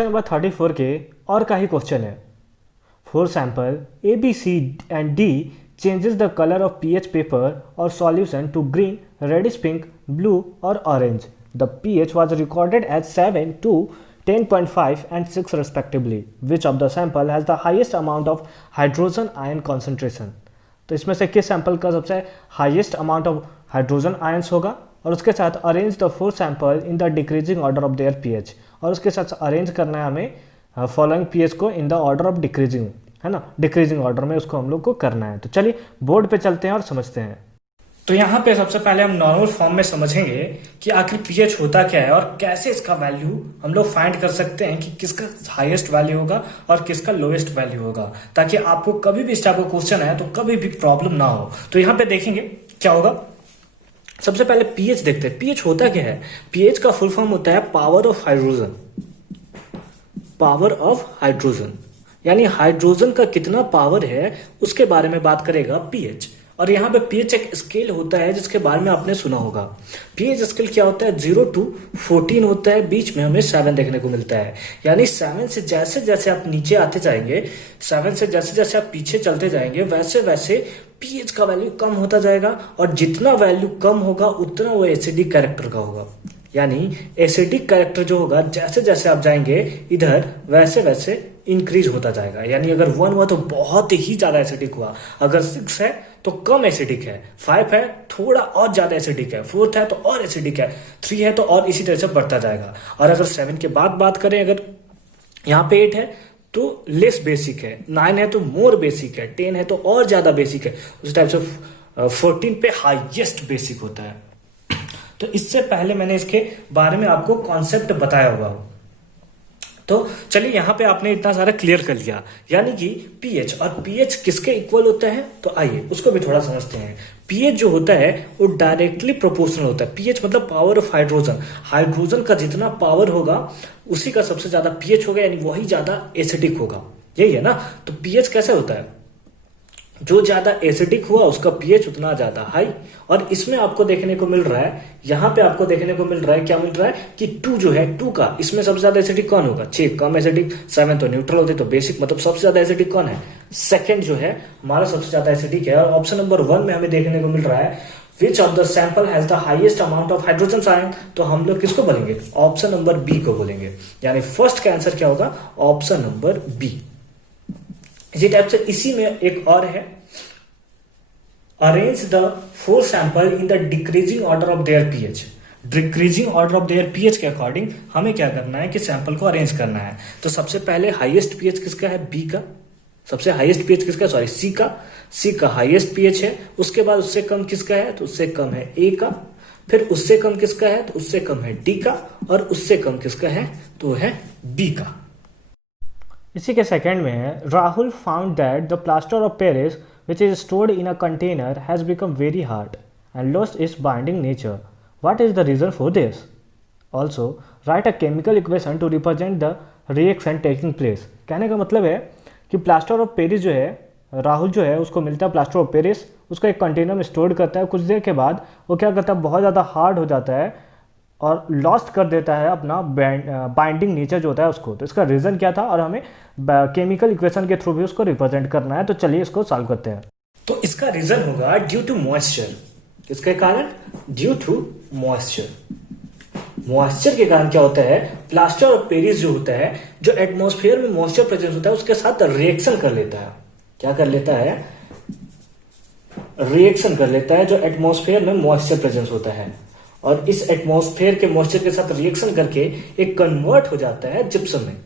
Question number 34 के और का ही क्वेश्चन है। For sample A B C and D changes the color of pH paper or solution to green, reddish pink, blue or orange. The pH was recorded as 7 to 10.5 and 6 respectively. Which of the sample has the highest amount of hydrogen ion concentration? तो इसमें से किस sample का सबसे highest amount of hydrogen ions होगा, और उसके साथ arrange the 4 sample in the decreasing order of their pH, और उसके साथ अरेंज करना है हमें फॉलोइंग पीएच को in the order of decreasing, है ना, डिक्रीजिंग ऑर्डर में उसको हम लोग को करना है। तो चलिए बोर्ड पे चलते हैं और समझते हैं। तो यहाँ पे सबसे पहले हम नॉर्मल फॉर्म में समझेंगे कि आखिर पीएच होता क्या है और कैसे इसका वैल्यू हम लोग फाइंड कर सकते हैं कि किसका हाईएस्ट वैल्यू होगा और किसका लोएस्ट वैल्यू होगा, ताकि आपको कभी भी इस टाइप का क्वेश्चन है तो कभी भी प्रॉब्लम ना हो। तो यहाँ पे देखेंगे क्या होगा। सबसे पहले पीएच देखते हैं। पीएच होता क्या है? पीएच का फुल फॉर्म होता है power of hydrogen. Power of hydrogen यानी हाइड्रोजन का कितना पावर है उसके बारे में बात करेगा पीएच। और यहाँ पे पीएच एक स्केल होता है जिसके बारे में आपने सुना होगा। पीएच स्केल क्या होता है? 0 to 14 होता है, बीच में हमें 7 देखने को मिलता है। यानी 7 से जैसे जैसे आप नीचे आते जाएंगे, 7 से जैसे जैसे आप पीछे चलते जाएंगे, वैसे वैसे पीएच का वैल्यू कम होता जाएगा, और जितना वैल्यू कम होगा उतना वो एसिडिक कैरेक्टर का होगा। यानी एसिडिक कैरेक्टर जो होगा जैसे जैसे आप जाएंगे इधर, वैसे वैसे इंक्रीज होता जाएगा। यानी अगर 1 हुआ तो बहुत ही ज्यादा एसिडिक हुआ, अगर 6 है तो कम एसिडिक है, 5 है थोड़ा और ज्यादा एसिडिक है, 4 है तो और एसिडिक है, 3 है तो और इसी तरह से बढ़ता जाएगा। और अगर 7 के बाद बात करें, अगर यहाँ पे 8 है तो लेस बेसिक है, 9 है तो मोर बेसिक है, 10 है तो और ज्यादा बेसिक है, उस टाइप से 14 पे हाईएस्ट बेसिक होता है। तो इससे पहले मैंने इसके बारे में आपको कॉन्सेप्ट बताया हुआ। तो चलिए यहाँ पे आपने इतना सारा क्लियर कर लिया, यानी कि पीएच, और पीएच किसके इक्वल होता है तो आइए उसको भी थोड़ा समझते हैं। पीएच जो होता है वो डायरेक्टली प्रोपोर्शनल होता है। पीएच मतलब पावर ऑफ हाइड्रोजन। हाइड्रोजन का जितना पावर होगा उसी का सबसे ज्यादा पीएच होगा, यानी वही ज्यादा एसिडिक होगा। यही है ना। तो पीएच कैसे होता है? जो ज्यादा एसिडिक हुआ उसका पीएच उतना ज्यादा हाई। और इसमें आपको देखने को मिल रहा है, यहाँ पे आपको देखने को मिल रहा है, क्या मिल रहा है कि 2 जो है 2 का, इसमें सबसे ज्यादा एसिडिक कौन होगा? 6 कम एसिडिक, 7 तो न्यूट्रल होते, तो बेसिक मतलब सबसे ज्यादा एसिडिक कौन है? सेकंड जो है हमारा सबसे ज्यादा एसिडिक है। और ऑप्शन नंबर 1 में हमें देखने को मिल रहा है which of the sample has the highest amount of hydrogen ion. तो हम लोग किसको बोलेंगे? ऑप्शन नंबर बी को बोलेंगे। यानी फर्स्ट का आंसर क्या होगा? Option number B. इसी टाइप से इसी में एक और है, arrange the 4 sample in the decreasing order of their pH. Decreasing order of their pH के अकॉर्डिंग हमें क्या करना है कि सैंपल को अरेंज करना है। तो सबसे पहले हाईएस्ट पीएच किसका है? बी का। सबसे हाईएस्ट पीएच किसका? सॉरी सी का। सी का हाईएस्ट पीएच है। उसके बाद उससे कम किसका है? तो उससे कम है ए का। फिर उससे कम किसका है? तो उससे कम है डी का। और उससे कम किसका है? तो है बी का। इसी के सेकंड में है, Rahul found that the plaster of Paris which is stored in a container has become very hard and lost its binding nature. What is the reason for this? Also, write a chemical equation to represent the reaction taking place. कहने का मतलब है कि plaster of Paris जो है, राहुल जो है उसको मिलता है प्लास्टर ऑफ पेरिस, उसको एक कंटेनर में स्टोर करता है, कुछ देर के बाद वो क्या करता है, बहुत ज़्यादा हार्ड हो जाता है और लॉस्ट कर देता है अपना बाइंडिंग नेचर जो होता है उसको। तो इसका रीज़न क्या था और हमें केमिकल इक्वेशन के थ्रू भी उसको रिप्रेजेंट करना है। तो चलिए इसको सॉल्व करते हैं। तो इसका रीजन होगा ड्यू टू मॉइस्चर। किसके कारण? Due to moisture. मॉइस्चर के कारण क्या होता है, प्लास्टर ऑफ पेरिस जो होता है, जो एटमॉस्फेयर में मॉइस्चर प्रेजेंस होता है उसके साथ रिएक्शन कर लेता है। क्या कर लेता है? रिएक्शन कर लेता है जो एटमॉस्फेयर में मॉइस्चर प्रेजेंस होता है, और इस एटमॉस्फेयर के मॉइस्चर के साथ रिएक्शन करके एक कन्वर्ट हो जाता है जिप्सम में।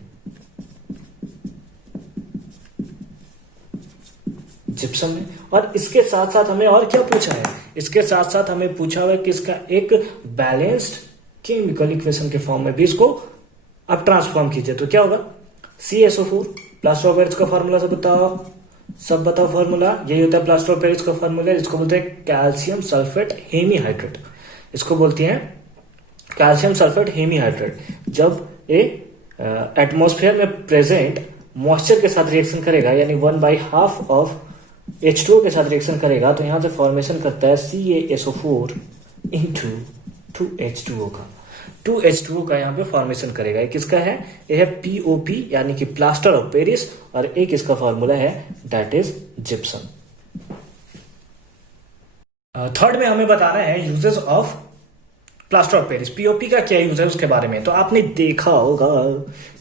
जिप्सम में। और इसके साथ साथ हमें और क्या पूछा है? इसके साथ साथ हमें पूछा हुआ है कि इसका एक बैलेंस्ड केमिकल इक्वेशन के फॉर्म में भी इसको आप ट्रांसफॉर्म कीजिए। तो क्या होगा? CaSO4, प्लास्टर ऑफ पेरिस का फॉर्मूला सब बताओ फॉर्मूला। यही होता है प्लास्टर ऑफ पेरिस का फॉर्मूला, जिसको बोलते हैं कैल्शियम सल्फेट हेमीहाइड्रेट। इसको बोलती हैं कैल्शियम सल्फेट हेमीहाइड्रेट। जब ये एटमॉस्फेयर में प्रेजेंट मॉइस्चर के साथ रिएक्शन करेगा, यानी 1/2 ऑफ H2O के साथ रिएक्शन करेगा, तो यहां से फॉर्मेशन करता है CaSO4 into 2H2O का। 2H2O का यहाँ पे फॉर्मेशन करेगा। ये किसका है? ये है POP यानी कि प्लास्टर ऑफ पेरिस, और एक इसका फॉर्मूला है दैट इज जिप्सम। थर्ड में हमें बताना है uses of plaster of Paris. POP का क्या यूज है उसके बारे में। तो आपने देखा होगा,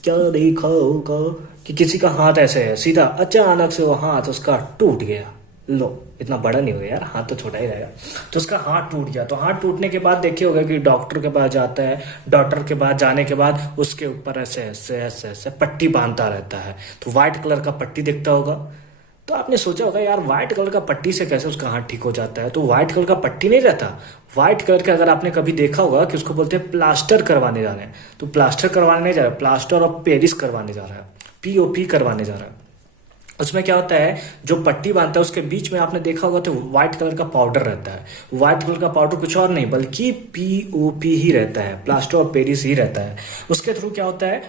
क्या देखा होगा कि किसी का हाथ ऐसे है सीधा, अचानक से वो हाथ उसका टूट गया। लो, इतना बड़ा नहीं हो गया यार, हाथ तो छोटा ही रहेगा। तो उसका हाथ टूट गया, तो हाथ टूटने के बाद देखिए होगा कि डॉक्टर के पास जाता है। डॉक्टर के पास जाने के बाद उसके ऊपर ऐसे ऐसे ऐसे ऐसे पट्टी बांधता रहता है, तो व्हाइट कलर का पट्टी दिखता होगा। तो आपने सोचा होगा यार व्हाइट कलर का पट्टी से कैसे उसका हाथ ठीक हो जाता है। तो व्हाइट कलर का पट्टी नहीं रहता, व्हाइट कलर का अगर आपने कभी देखा होगा कि उसको बोलते हैं प्लास्टर करवाने जा रहे हैं। तो प्लास्टर करवाने नहीं जा रहा है, प्लास्टर ऑफ पेरिस करवाने जा रहा है, पीओपी करवाने जा रहा है। उसमें क्या होता है, जो पट्टी बांधता है उसके बीच में आपने देखा होगा तो व्हाइट कलर का पाउडर रहता है। व्हाइट कलर का पाउडर कुछ और नहीं बल्कि पीओपी ही रहता है, प्लास्टर ऑफ पेरिस ही रहता है। उसके थ्रू क्या होता है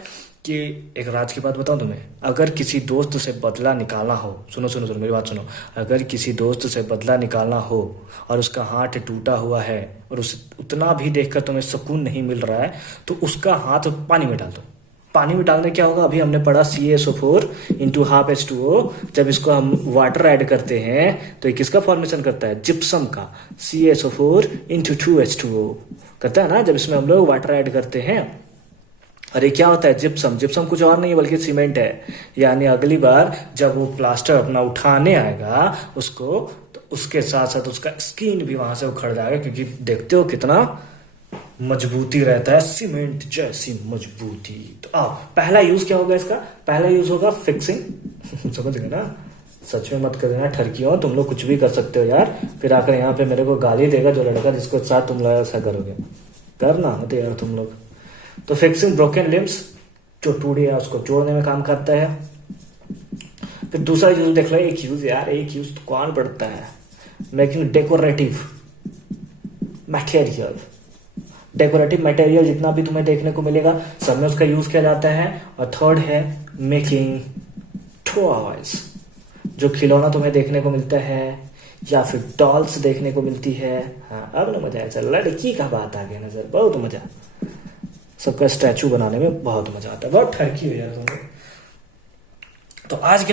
कि एक राज की बात बताऊं तुम्हें, अगर किसी दोस्त से बदला निकालना हो, सुनो सुनो सुनो मेरी बात सुनो, अगर किसी दोस्त से बदला निकालना हो और उसका हाथ टूटा हुआ है और उसे उतना भी देखकर तुम्हें सुकून नहीं मिल रहा है, तो उसका हाथ पानी में डाल दो। पानी में डालने क्या होगा, अभी हमने पढ़ा CaSO4 इंटू हाफ H2O। जब इसको हम वाटर ऐड करते हैं तो ये किसका फॉर्मेशन करता है? जिप्सम का। CaSO4 इंटू 2H2O करता है ना जब इसमें हम लोग वाटर ऐड करते हैं। और ये क्या होता है? जिप्सम। जिप्सम कुछ और नहीं है बल्कि सीमेंट है। यानी अगली बार जब वो प्लास्टर अपना उठाने आएगा उसको, तो उसके साथ साथ उसका स्किन भी वहां से उखड़ जाएगा, क्योंकि देखते हो कितना मजबूती रहता है, सीमेंट जैसी मजबूती। तो आओ, पहला यूज क्या होगा इसका? पहला यूज होगा फिक्सिंग। समझ गए ना? सच में मत कर देना ठरकियों, तुम लोग कुछ भी कर सकते हो यार, फिर आकर यहाँ पे मेरे को गाली देगा जो लड़का जिसको साथ तुम लोग ऐसा करोगे। करना मत यार तुम लोग। तो फिक्सिंग ब्रोकन लिम्स, जो टूट गया उसको जोड़ने में काम करता है। फिर दूसरा यूज देख लो, एक यूज यार, एक यूज तो कौन पड़ता है? Making decorative material. Decorative material जितना भी तुम्हें देखने को मिलेगा सब में उसका यूज किया जाता है। और थर्ड है मेकिंग टॉयज, जो खिलौना तुम्हें देखने को मिलता है या फिर डॉल्स देखने को मिलती है। हाँ, अब ना मजा आया, लड़की का बात आ गया नजर, बहुत मजा। सबका स्टैचू बनाने में बहुत मजा आता है, बहुत ठरकी हो यार तुम लोग। तो आज के